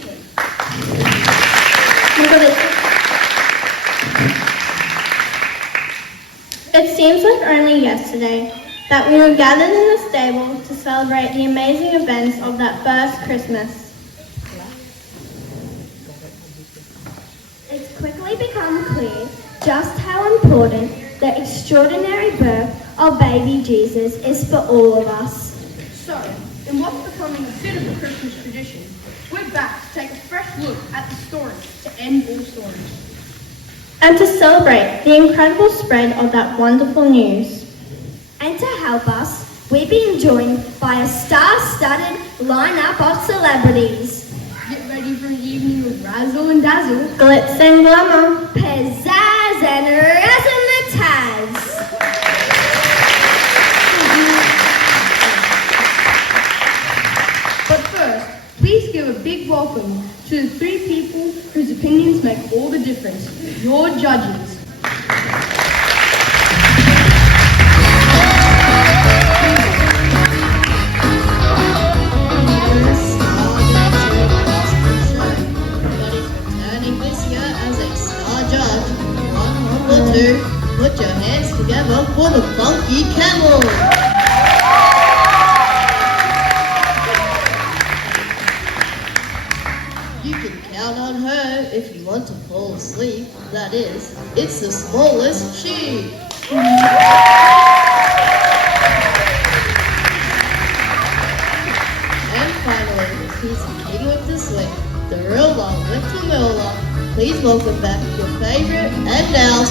Sequin. It seems like only yesterday that we were gathered in the stable to celebrate the amazing events of that first Christmas. It's quickly become clear just how important the extraordinary birth of baby Jesus is for all of us. So, in what's becoming a bit of a Christmas tradition, we're back to take a fresh look at the story to end all stories. And to celebrate the incredible spread of that wonderful news. And to help us, we've been joined by a star-studded lineup of celebrities. Get ready for an evening of razzle and dazzle, Glitz and glamour. Pizzazz and razzmatazz. But first, please give a big welcome to the three people whose opinions make all the difference, your judges. Put your hands together for the funky Camel. You can count on her if you want to fall asleep. That is, it's the smallest she. And finally, he's the king of the swing, the real one with the Miller. Please welcome back your favorite and now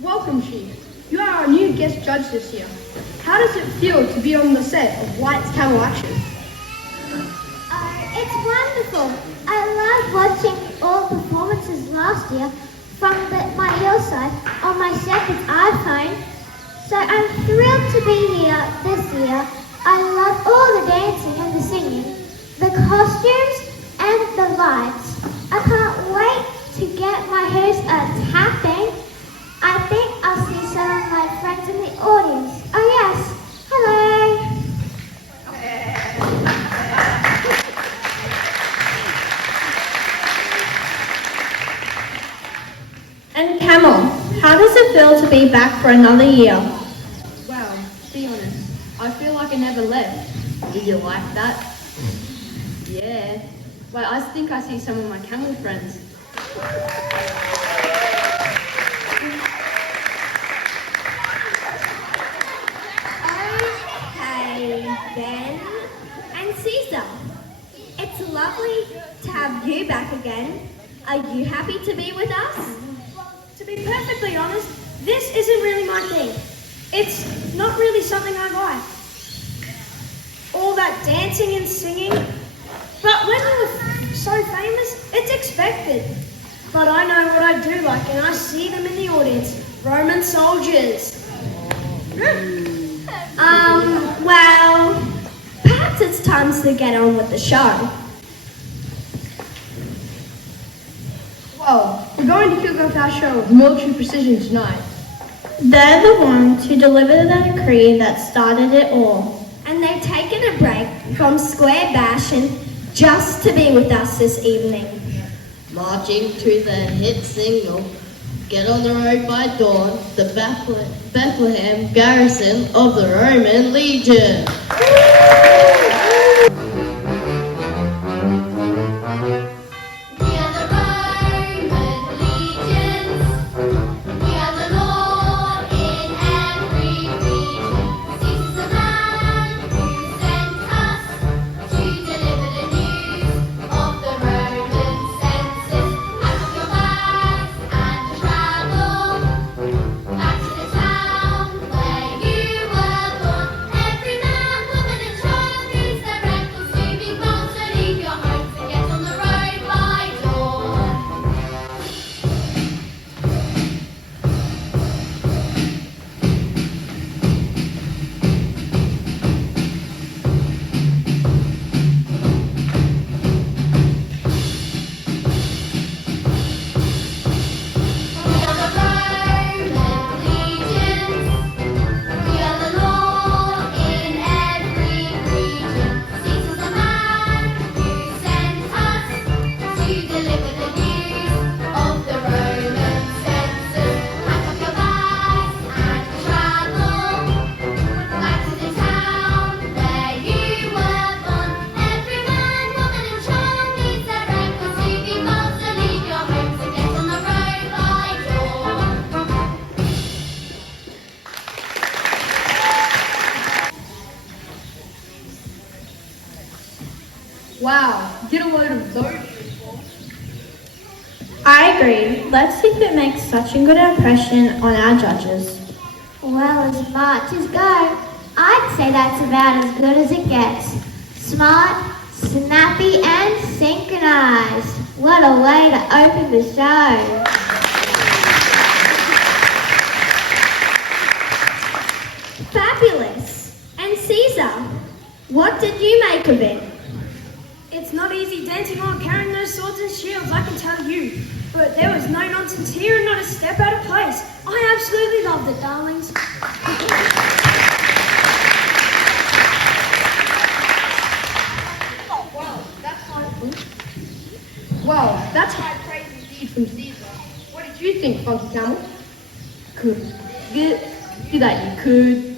Welcome, Chief. You are our new guest judge this year. How does it feel to be on the set of White's Camel Action? It's wonderful. I loved watching all performances last year from my hillside on my second iPhone. So I'm thrilled to be here this year. I love all the dancing and the singing, the costumes and the lights. I can't wait to get my hairs tapping. I think I'll see some of my friends in the audience. Oh yes, hello. And Camel, how does it feel to be back for another year? Well, to be honest, I feel like I never left. Do you like that? Yeah. Well, I think I see some of my camel friends. Okay, Ben and Caesar. It's lovely to have you back again. Are you happy to be with us? To be perfectly honest, this isn't really my thing. It's not really something I like. All that dancing and singing. But when you're so famous, it's expected. But I know what I do like, and I see them in the audience. Roman soldiers. Well, perhaps it's time to get on with the show. Well, we're going to kick off our show with military precision tonight. They're the ones who delivered the decree that started it all. And they've taken a break from square bashing just to be with us this evening. marching to their hit single, Get on the Road by Dawn, the Bethlehem garrison of the Roman Legion. Wow, get a load of those shoes. I agree. Let's see if it makes such a good impression on our judges. Well, as marchers go, I'd say that's about as good as it gets. Smart, snappy, and synchronized. What a way to open the show. Fabulous. And Caesar, what did you make of it? It's not easy dancing while carrying those swords and shields, I can tell you. But there was no nonsense here and not a step out of place. I absolutely loved it, darlings. Well, that's high praise indeed from Caesar. What did you think, Funky Camel? Could. Do that, you could.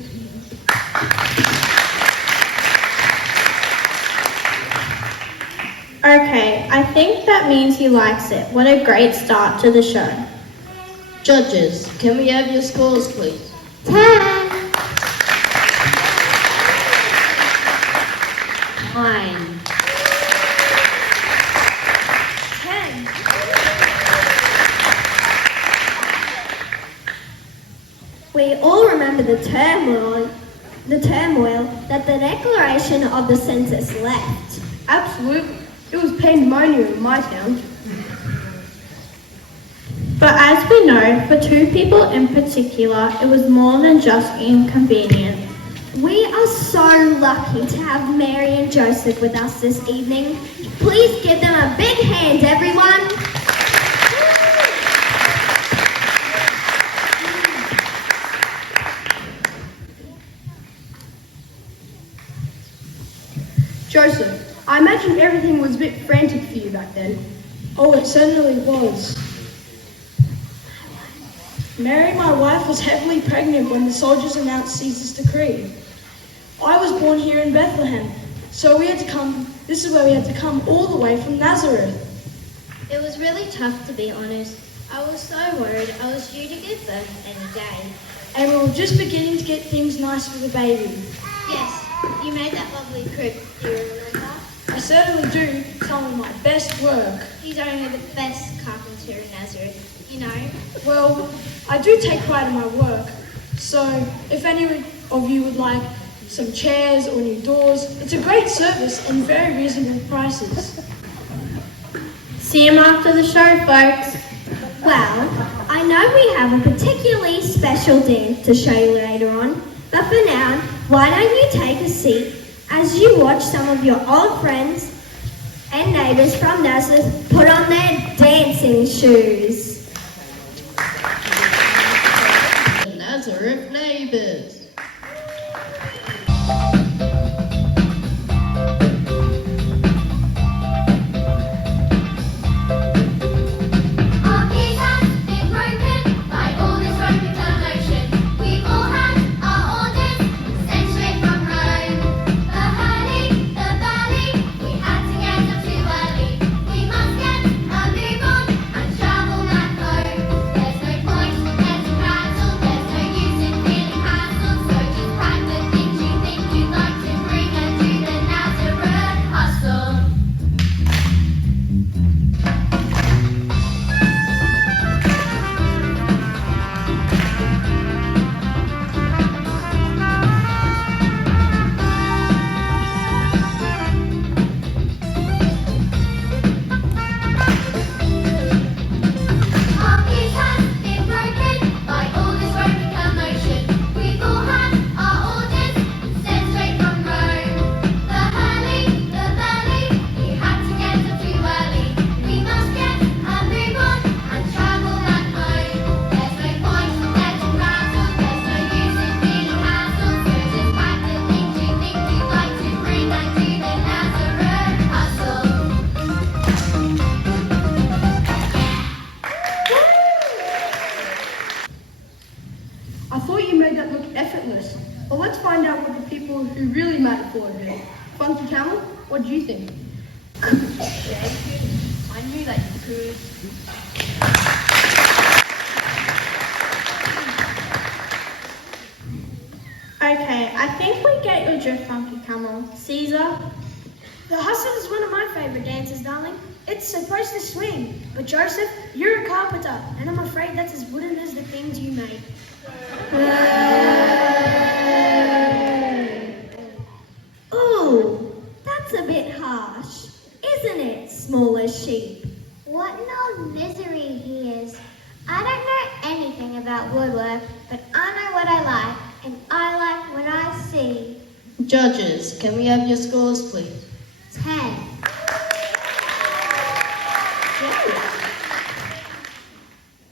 Okay, I think that means he likes it. What a great start to the show. Judges, can we have your scores, please? 10. 9. 10. We all remember the turmoil that the declaration of the census left. Absolutely. It was pandemonium in my town. But as we know, for two people in particular, it was more than just inconvenient. We are so lucky to have Mary and Joseph with us this evening. Please give them a big hand, everyone. Joseph, I imagine everything was a bit frantic for you back then. Oh, it certainly was. Mary, my wife, was heavily pregnant when the soldiers announced Caesar's decree. I was born here in Bethlehem, so this is where we had to come all the way from Nazareth. It was really tough, to be honest. I was so worried I was due to give birth any day. And we were just beginning to get things nice for the baby. Yes, you made that lovely crib, do you remember? I certainly do some of my best work. He's only the best carpenter in Nazareth, you know. Well, I do take pride in my work, so if any of you would like some chairs or new doors, it's a great service and very reasonable prices. See him after the show, folks. Well, I know we have a particularly special dance to show you later on, but for now, why don't you take a seat as you watch some of your old friends and neighbours from Nazareth put on their dancing shoes. The Nazareth neighbors. Our peace has been broken by all this Roman commotion. We've all had our orders sent straight from Rome. The hurly, the burly, we had to get up too early. We must get a move on and travel back home. There's no point getting rattled, there's no use in feeling hassled. So just pack the things you think you'd like to bring and do the Nazareth hustle. Our peace has been broken by all this Roman commotion. We've all had our orders sent straight from Rome. The hurly, the burly, we had to get up too early. We must get a move on and travel back home. There's no point getting rattled, there's no use in feeling hassled. So just pack the things you think you'd like to bring and do the Nazareth hustle. I thought you made that look effortless. But let's find out what the people who really matter for did. Funky Camel, what do you think? I knew that you could. Okay, I think we get your drift, Funky Camel. Caesar? The hustle is one of my favorite dances, darling. It's supposed to swing. But Joseph, you're a carpenter, and I'm afraid that's as wooden as the things you make. Ooh, that's a bit harsh, isn't it, smallest sheep? What an old misery he is. I don't know anything about woodwork, but I know what I like, and I like what I see. Judges, can we have your scores, please? 10.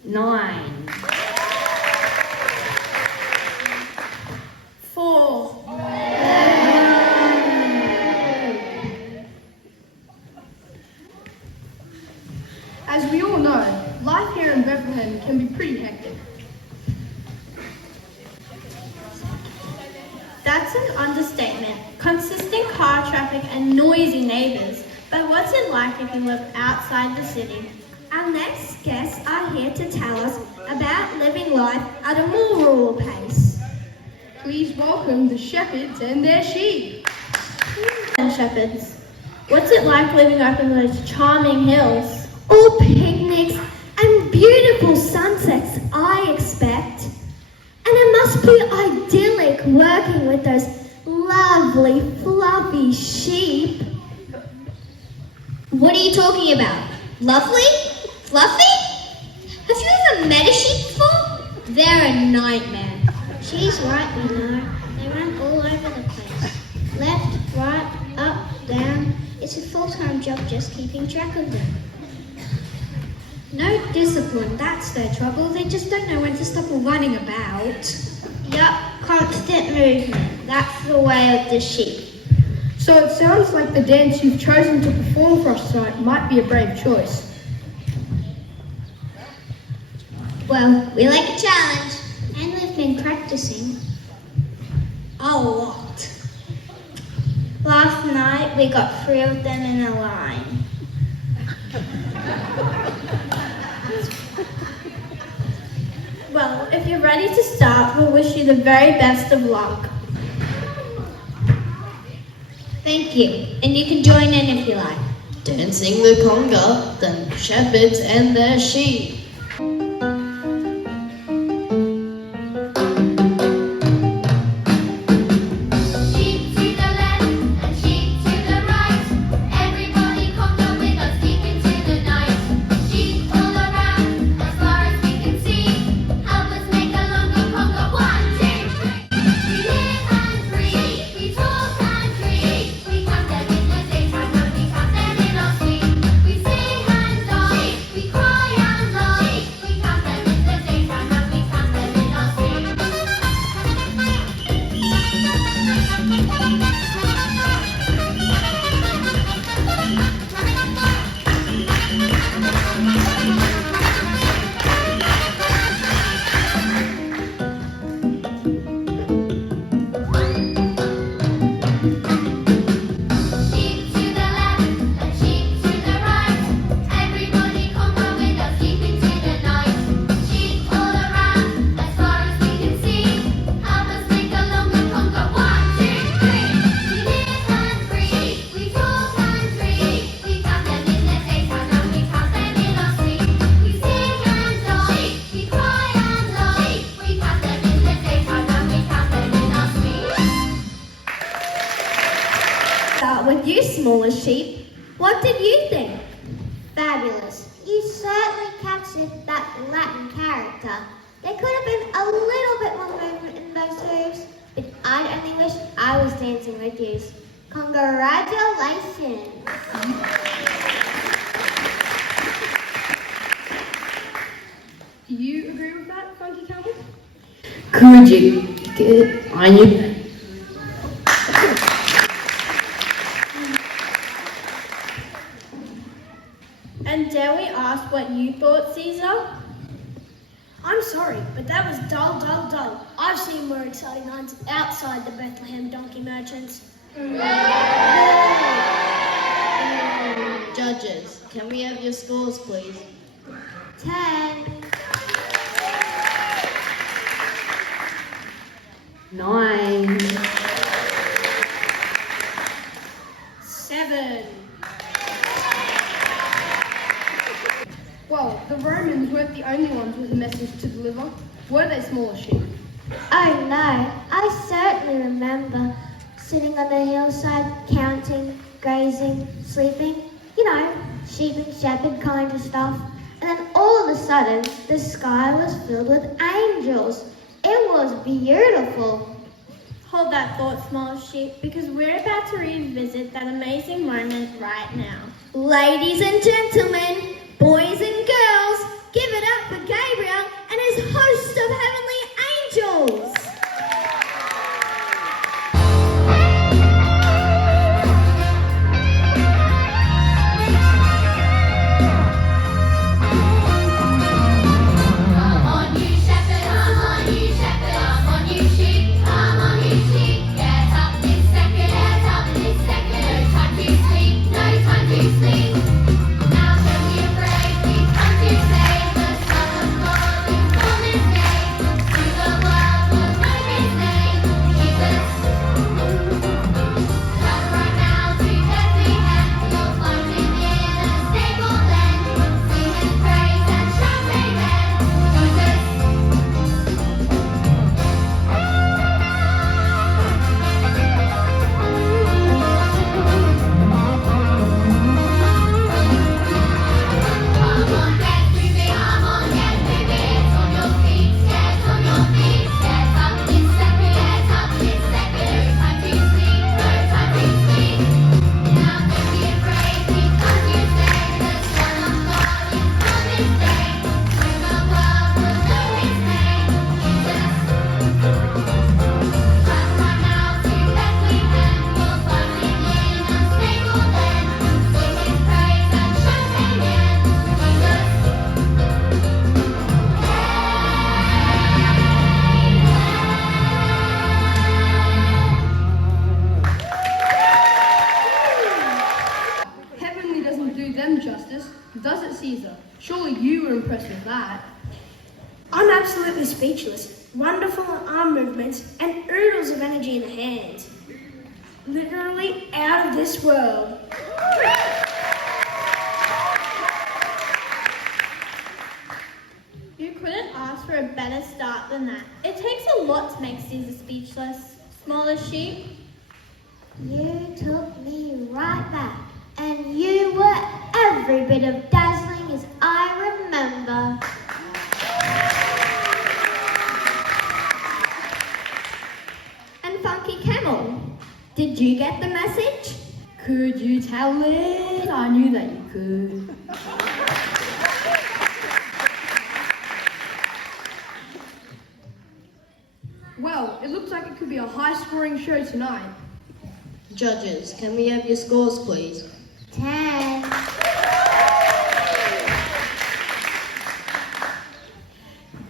9. 4. As we all know, life here in Bethlehem can be pretty hectic. That's an understatement. Consistent car traffic and noisy neighbours. But what's it like if you live outside the city? Our next guests are here to tell us about living life at a more rural pace. Please welcome the shepherds and their sheep. And shepherds, what's it like living up in those charming hills? All picnics and beautiful sunsets, I expect. And it must be idyllic working with those lovely, fluffy sheep. What are you talking about? Lovely? Fluffy? Have you ever met a sheep before? They're a nightmare. She's right, we know. They run all over the place. Left, right, up, down. It's a full-time job just keeping track of them. No discipline, that's their trouble. They just don't know when to stop running about. Yup, constant movement. That's the way of the sheep. So it sounds like the dance you've chosen to perform for us tonight might be a brave choice. Well, we like a challenge. And we've been practicing. A lot. Last night we got 3 of them in a line. Well, if you're ready to start, we'll wish you the very best of luck. Thank you. And you can join in if you like. Dancing the conga, the shepherds and their sheep. Sheep to the left and sheep to the right. Everybody conga with us deep into the night. Sheep all around as far as we can see. Help us make a longer conga. 1, 2, 3. We live and breathe. We talk and dream. We count them in the daytime and we count them in our sleep. We sing and dance. We cry and laugh. We count them in the daytime and we count them in our sleep. Sheep to the left and sheep to the right. Everybody conga with us deep into the night. Sheep all around as far as we can see. Help us make a longer conga. 1, 2, 3. We live and breathe. We talk and dream. We count them in the daytime and we count them in our sleep. We sing and dance. We cry and laugh. We count them in the daytime and we count them in our sleep. Start with you, smallest sheep. What did you think? Fabulous. You certainly captured that Latin character. There could have been a little bit more movement in those hooves, but I'd only wish I was dancing with you. Congratulations. Do you agree with that, Funky Camel? Could you get on your... And dare we ask what you thought, Caesar? I'm sorry, but that was dull, dull, dull. I've seen more exciting lines outside the Bethlehem donkey merchants. Judges, can we have your scores, please? 10. 9. 7. humans weren't the only ones with a message to deliver. Were they smaller sheep? Oh no, I certainly remember sitting on the hillside, counting, grazing, sleeping. You know, sheep and shepherd kind of stuff. And then all of a sudden, the sky was filled with angels. It was beautiful. Hold that thought, small sheep, because we're about to revisit that amazing moment right now. Ladies and gentlemen, boys and girls, give it up for Gabriel and his host of Heavenly Angels. Come on, you shepherd, come on, you shepherd, come on, you sheep, come on, you sheep. Get up this second, get up this second. No time to sleep, no time to sleep. Now don't be afraid, we've come to save the Son of God who's born this day. To the world will know His name, Jesus. Come right now to Bethlehem, you'll find Him in a stable then. Sing His praise and shout amen, Jesus. Come on, get moving, come on, get moving. On your feet, get on your feet. Get up this second, get up this second. No time to sleep, no time to sleep. Now don't be afraid, we've come to save the Son of God who's born this day. So the world will know His name, Jesus. Come right now to Bethlehem, you'll find Him in a stable then. Sing His praise and shout amen, Jesus. Heavenly doesn't do them justice, does it, Caesar? Surely you were impressed with that. I'm absolutely speechless. Wonderful arm movements and oodles of energy in the hands. Literally out of this world. You couldn't ask for a better start than that. It takes a lot to make Caesar speechless. Smaller sheep. You took me right back, and you were every bit of dazzling as I remember. And Funky Camel, did you get the message? Could you tell it? I knew that you could. Well, it looks like it could be a high-scoring show tonight. Judges, can we have your scores, please? 10.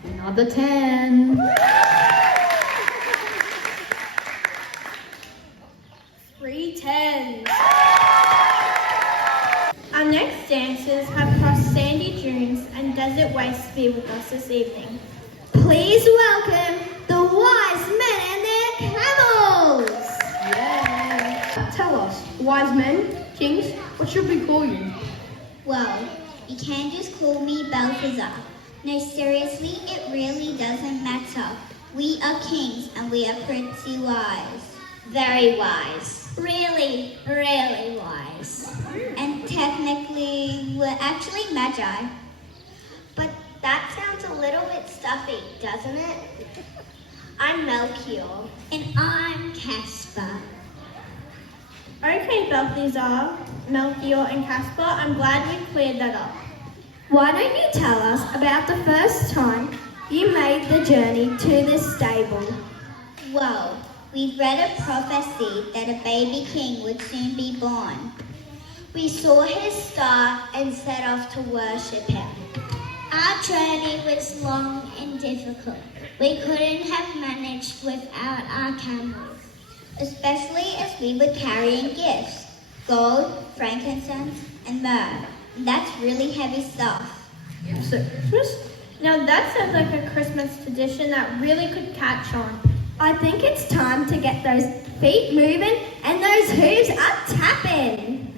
Another 10. 3 10s. Our next dancers have crossed sandy dunes and desert wastes to be with us this evening. Please welcome the wise men and their camels. Yeah. Tell us, wise men, kings, what should we call you? Well, you can't just call me Balthazar. No, seriously, it really doesn't matter. We are kings and we are pretty wise. Very wise. Really, really wise. And technically, we're actually magi. But that sounds a little bit stuffy, doesn't it? I'm Melchior. And I'm Casper. Okay, Balthazar, Melchior, and Caspar, I'm glad we cleared that up. Why don't you tell us about the first time you made the journey to this stable? Well, we read a prophecy that a baby king would soon be born. We saw his star and set off to worship him. Our journey was long and difficult. We couldn't have managed without our camels, especially as we were carrying gifts, gold, frankincense, and myrrh. That's really heavy stuff. So, Christmas? Now that sounds like a Christmas tradition that really could catch on. I think it's time to get those feet moving and those hooves are tapping.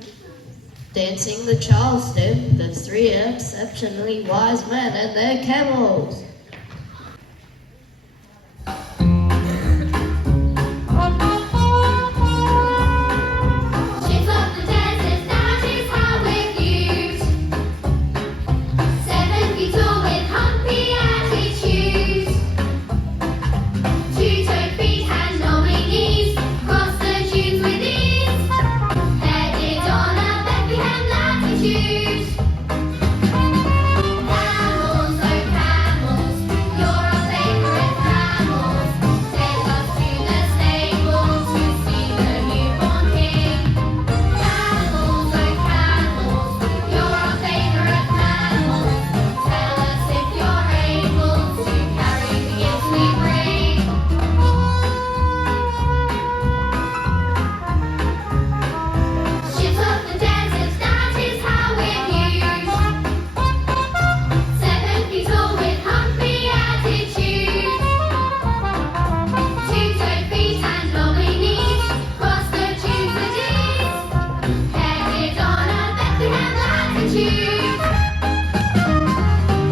Dancing the Charleston, the three exceptionally wise men and their camels. Ships of the desert, that is how we're used. 7 feet tall with humpy attitudes. 2-toed feet and knobby knees, cross the dunes with ease. Headed on a Bethlehem latitude. Camels, oh camels, you're our favourite mammals. Take us to the stable to see the newborn king. Camels, oh camels, you're our favourite mammals. Tell us if you're able to carry the gifts we bring. Ships of the desert, that is how we're used. 7 feet tall with humpy attitudes. 2-toed feet and knobby knees, cross the dunes with ease. Headed on a Bethlehem latitude.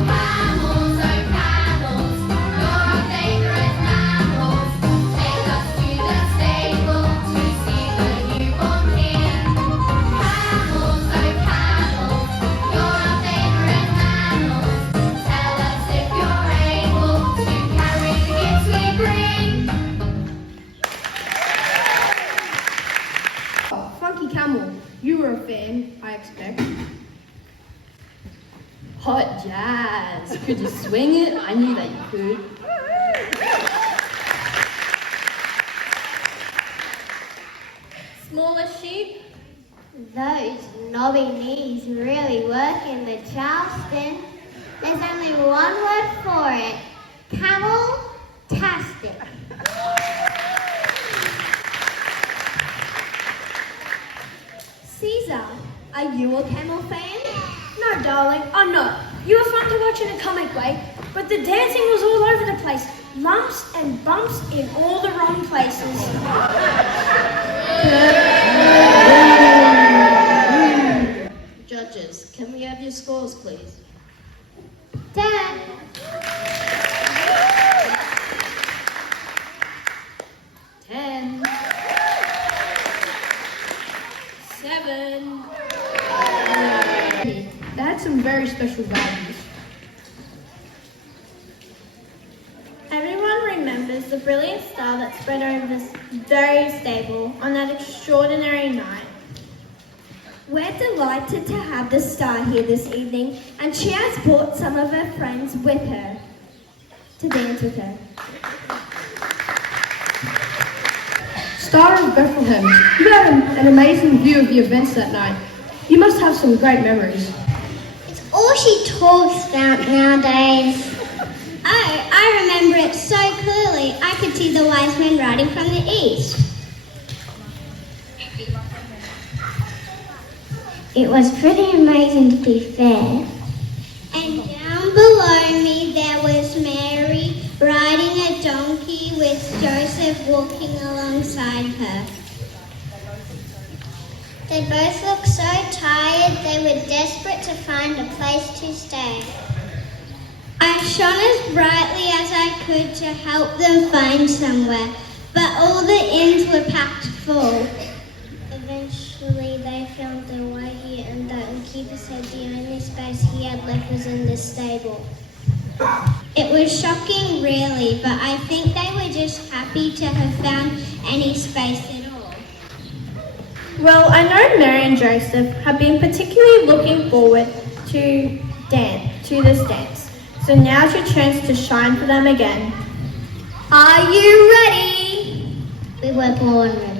Camels, oh camels, you're our favourite mammals. Take us to the stable to see the newborn king. Camels, oh camels, you're our favourite mammals. Tell us if you're able to carry the gifts we bring. Oh, Funky Camel, you were a fan, I expect. Hot jazz. Could you swing it? I knew that you could. Smaller sheep. Those knobby knees really work in the Charleston. There's only one word for it. Camel-tastic. Caesar, are you a camel fan? No, darling, I'm not. You were fun to watch in a comic way, but the dancing was all over the place. Lumps and bumps in all the wrong places. Judges, can we have your scores, please? 10. 10. 7. They had some very special values. Everyone remembers the brilliant star that spread over this very stable on that extraordinary night. We're delighted to have the star here this evening, and she has brought some of her friends with her to dance with her. Star of Bethlehem, you had an amazing view of the events that night. You must have some great memories. It's all she talks about nowadays. Oh, I remember it so clearly. I could see the wise men riding from the east. It was pretty amazing, to be fair. And down below me there was Mary riding a donkey with Joseph walking alongside her. They both looked so tired they were desperate to find a place to stay. I shone as brightly as I could to help them find somewhere, but all the inns were packed full. Eventually they found their way here, and the innkeeper said the only space he had left was in the stable. It was shocking, really, but I think they were just happy to have found any space at all. Well, I know Mary and Joseph have been particularly looking forward to this dance. So now's your chance to shine for them again. Are you ready? We were born ready.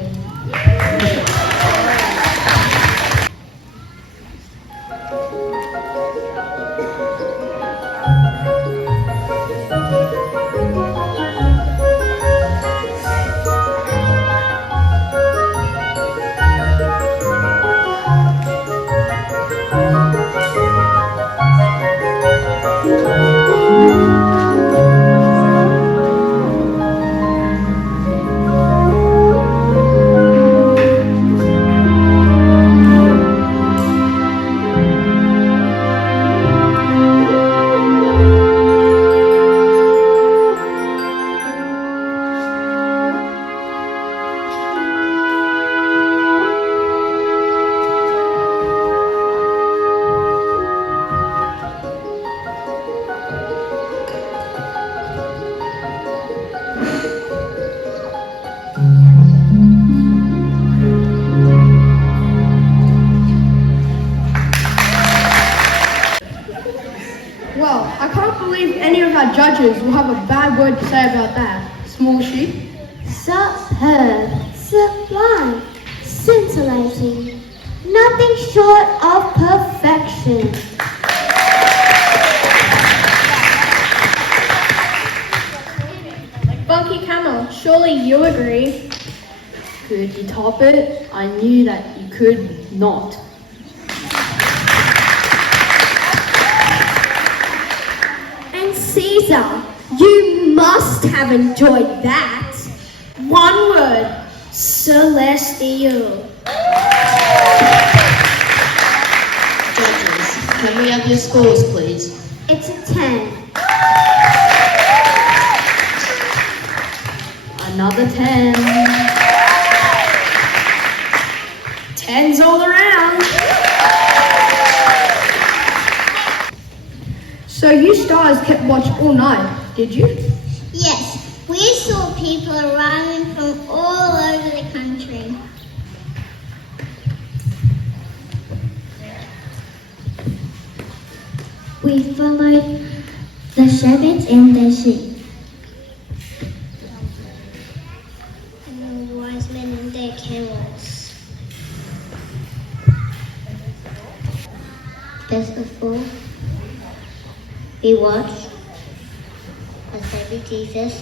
judges will have a bad word to say about that. Small sheep. Superb, sublime, scintillating, nothing short of perfection. Funky Camel, surely you agree. Could you top it? I knew that you could not. And Caesar, you must have enjoyed that. One word, celestial. Judges, can we have your scores, please? It's a 10. Another 10. 10s all around. So you stars kept watch all night, did you? Yes, we saw people arriving from all over the country. We followed the shepherds and their sheep. And the wise men and their camels. Just before we watched as baby Jesus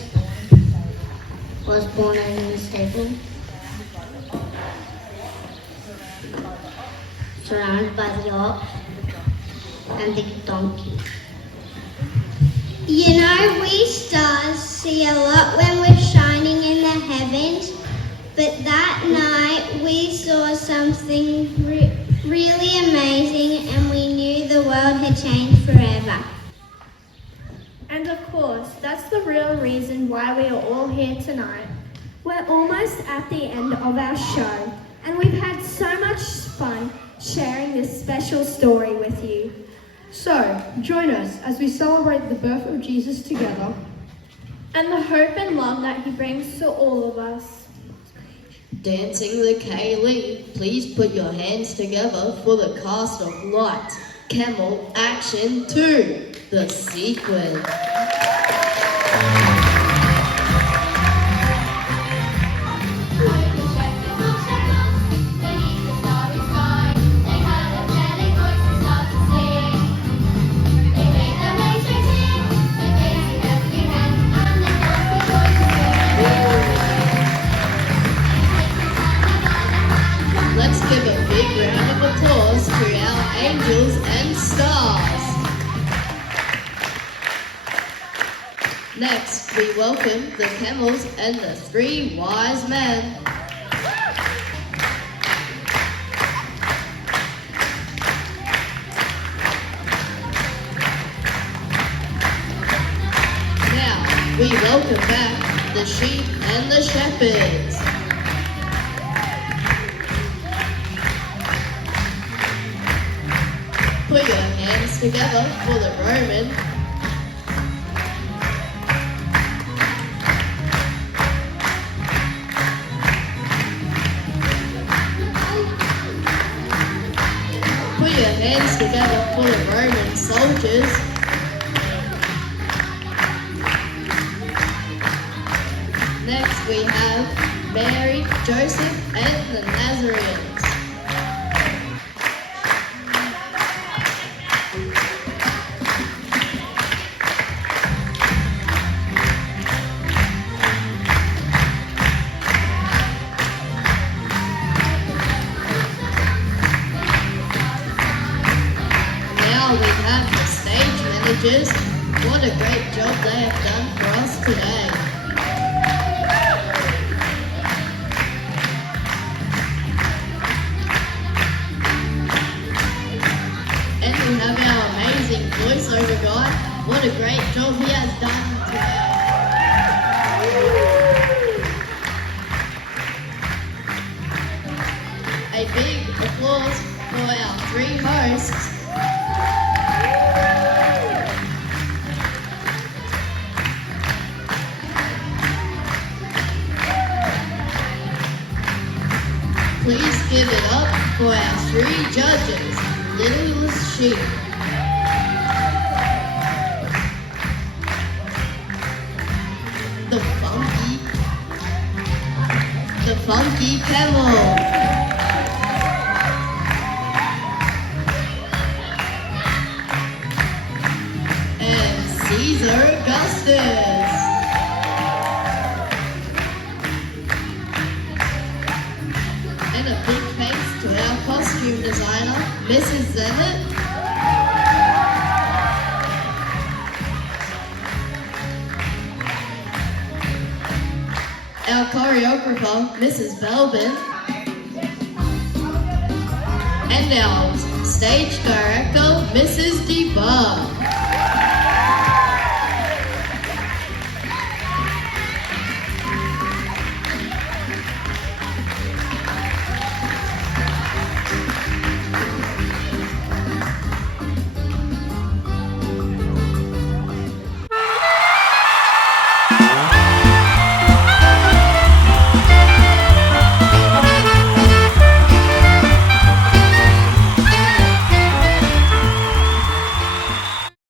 was born in the stable, surrounded by the ox and the donkey. You know, we stars see a lot when we're shining in the heavens, but that night we saw something really amazing and we knew the world had changed forever. And of course, that's the real reason why we are all here tonight. We're almost at the end of our show, and we've had so much fun sharing this special story with you. So, join us as we celebrate the birth of Jesus together. And the hope and love that he brings to all of us. Dancing the Kaylee, please put your hands together for the cast of Light. Camel Action 2, the Sequin. Let's give a big round of applause to our angels and stars. Next, we welcome the camels and the 3 wise men. Now, we welcome back the sheep and the shepherds. Put your hands together for the Roman. Put your hands together for the Roman soldiers. Next we have Mary, Joseph, and the Nazarenes. Now we have the stage managers. What a great job they have done for us today. And we have our amazing voiceover guy. What a great job he has done today. A big applause for our 3 hosts. Please give it up for our 3 judges, Little Sheep. the funky Camel. Caesar Augustus. And a big thanks to our costume designer, Mrs. Zenit. Our choreographer, Mrs. Belbin. And our stage director, Mrs. DeBar.